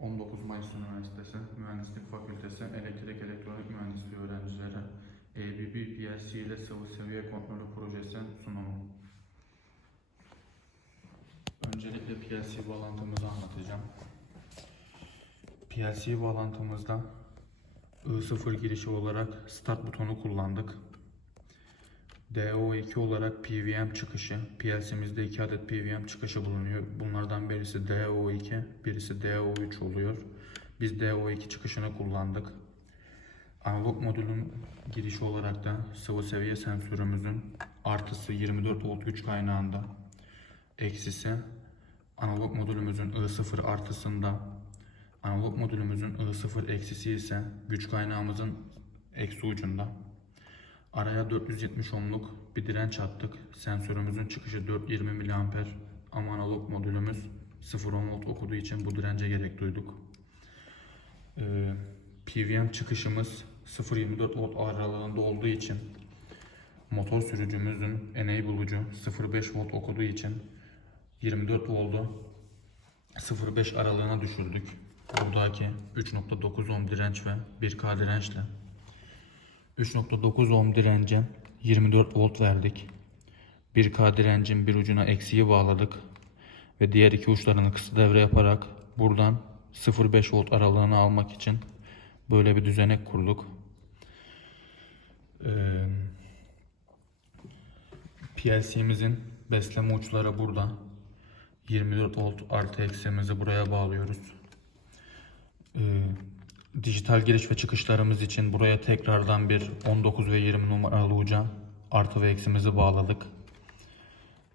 19 Mayıs Üniversitesi Mühendislik Fakültesi Elektrik Elektronik Mühendisliği öğrencileri ABB PLC ile sıvı seviye kontrolü projesi sunumu. Öncelikle PLC bağlantımızı anlatacağım. PLC bağlantımızda I0 girişi olarak start butonu kullandık. DO2 olarak PWM çıkışı. PLC'mizde iki adet PWM çıkışı bulunuyor. Bunlardan birisi DO2, birisi DO3 oluyor. Biz DO2 çıkışını kullandık. Analog modülün girişi olarak da sıvı seviye sensörümüzün artısı 24 volt güç kaynağında, eksisi analog modülümüzün I0 artısında, analog modülümüzün I0 eksisi ise güç kaynağımızın eksi ucunda. Araya 470 ohmluk bir direnç attık. Sensörümüzün çıkışı 420 mA ama analog modülümüz 0 ohm volt okuduğu için bu dirence gerek duyduk. Ee, PWM çıkışımız 0.24 volt aralığında olduğu için motor sürücümüzün enable ucu 0.5 volt okuduğu için 24 voltu 0.5 aralığına düşürdük. Buradaki 3.9 ohm direnç ve 1K dirençle 3.9 ohm dirence 24 volt verdik. 1K direncin bir ucuna eksiği bağladık ve diğer iki uçlarını kısa devre yaparak buradan 0.5 volt aralığını almak için böyle bir düzenek kurduk. Ee, PLC'mizin besleme uçları burada. 24 volt artı eksimizi buraya bağlıyoruz. Ee, dijital giriş ve çıkışlarımız için buraya tekrardan bir 19 ve 20 numaralı uca artı ve eksimizi bağladık.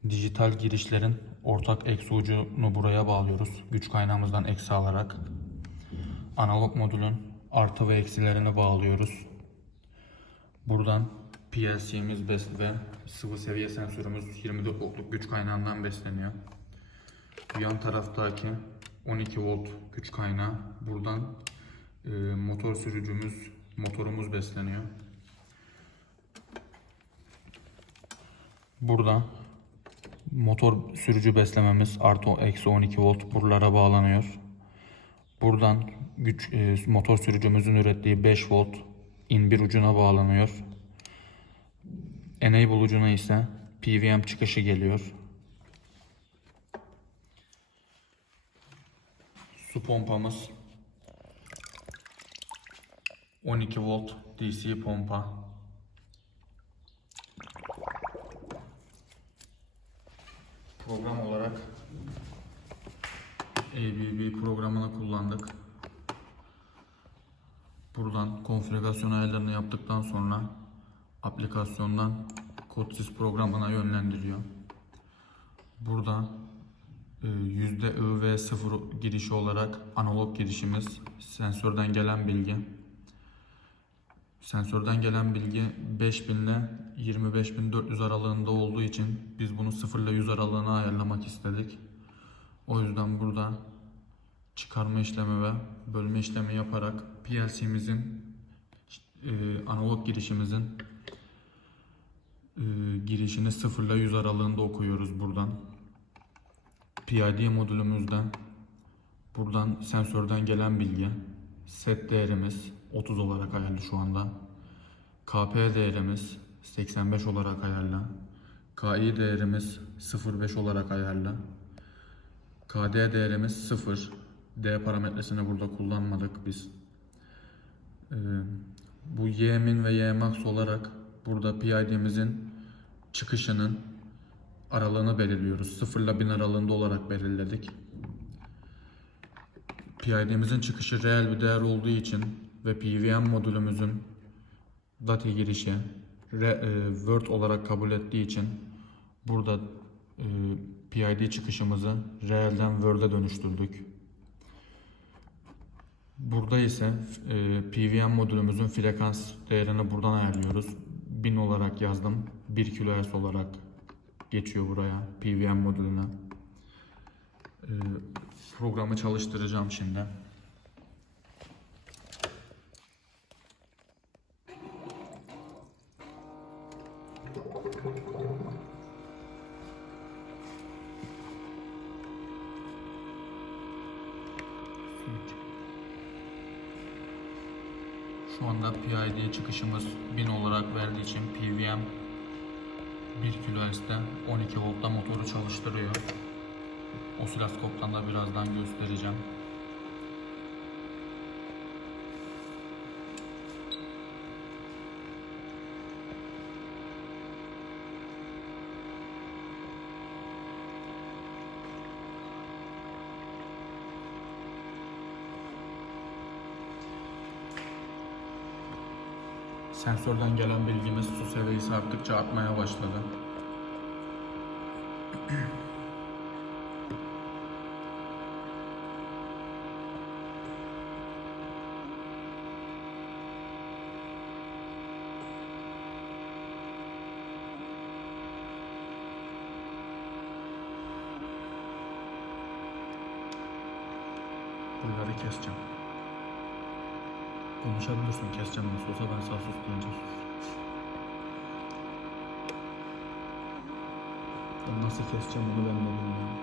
Dijital girişlerin ortak eksi ucunu buraya bağlıyoruz. Güç kaynağımızdan eksi alarak. Analog modülün artı ve eksilerini bağlıyoruz. Buradan PLC'miz bes ve sıvı seviye sensörümüz 24 voltluk güç kaynağından besleniyor. Yan taraftaki 12 volt güç kaynağı buradan motor sürücümüz, motorumuz besleniyor. Burada motor sürücü beslememiz artı eksi 12 volt buralara bağlanıyor. Buradan güç e, motor sürücümüzün ürettiği 5 volt in bir ucuna bağlanıyor. Enable ucuna ise PWM çıkışı geliyor. Su pompamız 12 volt DC pompa. Program olarak ABB programını kullandık. Buradan konfigürasyon ayarlarını yaptıktan sonra aplikasyondan Kodsys programına yönlendiriyor. Burada e, yüzde IV0 girişi olarak analog girişimiz, sensörden gelen bilgi. Sensörden gelen bilgi 5000 ile 25400 aralığında olduğu için biz bunu 0 ile 100 aralığına ayarlamak istedik. O yüzden burada çıkarma işlemi ve bölme işlemi yaparak PLC'mizin e, analog girişimizin e, girişini 0 ile 100 aralığında okuyoruz buradan. PID modülümüzden buradan sensörden gelen bilgi set değerimiz 30 olarak ayarlı şu anda. KP değerimiz 85 olarak ayarlı. KI değerimiz 0.5 olarak ayarlı. KD değerimiz 0. D parametresini burada kullanmadık biz. Ee, bu Y'min ve Y'max olarak burada PID'mizin çıkışının aralığını belirliyoruz. 0 ile 1000 aralığında olarak belirledik. PID'mizin çıkışı reel bir değer olduğu için ve PWM modülümüzün DATI girişi re- e, Word olarak kabul ettiği için burada e, PID çıkışımızı reelden Word'e dönüştürdük. Burada ise e, PWM modülümüzün frekans değerini buradan ayarlıyoruz. 1000 olarak yazdım. 1 kHz olarak geçiyor buraya PWM modülüne programı çalıştıracağım şimdi. Şu anda PID çıkışımız 1000 olarak verdiği için PVM 1 kHz'de 12 voltta motoru çalıştırıyor. Osiloskoptan da birazdan göstereceğim. Sensörden gelen bilgimiz su seviyesi arttıkça artmaya başladı. Keseceğim. Konuşabilirsin keseceğim nasıl olsa ben sağ sus deyince sus. Ben nasıl keseceğim bunu ben de bilmiyorum.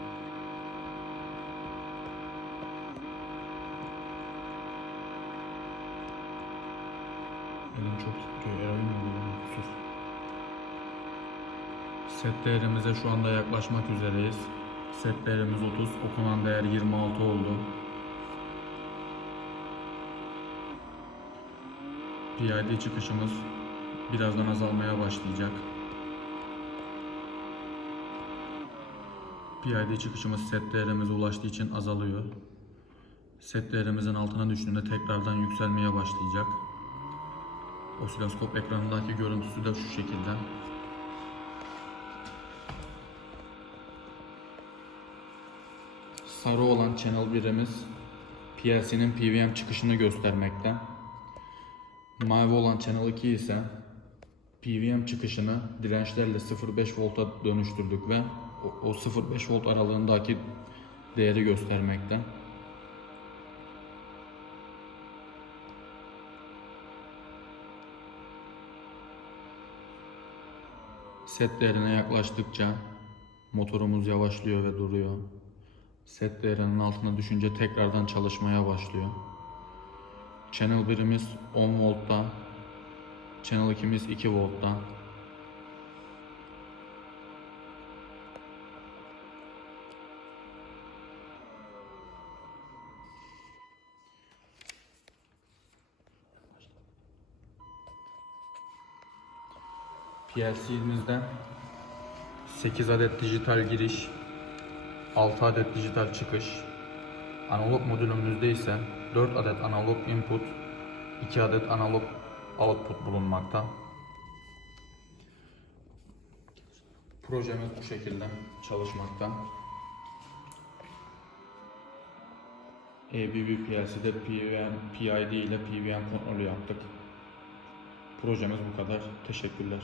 Elim çok titriyor. Eroin? Sus. Set değerimize şu anda yaklaşmak üzereyiz. Set değerimiz 30, okunan değer 26 oldu. PID çıkışımız birazdan azalmaya başlayacak. PID çıkışımız set değerimize ulaştığı için azalıyor. Set değerimizin altına düştüğünde tekrardan yükselmeye başlayacak. Osiloskop ekranındaki görüntüsü de şu şekilde. Sarı olan channel 1'imiz PLC'nin PWM çıkışını göstermekte. Mavi olan Channel 2 ise PWM çıkışını dirençlerle 0.5 volta dönüştürdük ve o, o 0.5 volt aralığındaki değeri göstermekte. Set değerine yaklaştıkça motorumuz yavaşlıyor ve duruyor. Set değerinin altına düşünce tekrardan çalışmaya başlıyor. Channel 1'imiz 10 voltta. Channel 2'miz 2 voltta. PLC'mizde 8 adet dijital giriş, 6 adet dijital çıkış, Analog modülümüzde ise 4 adet analog input, 2 adet analog output bulunmakta. Projemiz bu şekilde çalışmakta. ABB PLC'de PWM, PID ile PWM kontrolü yaptık. Projemiz bu kadar. Teşekkürler.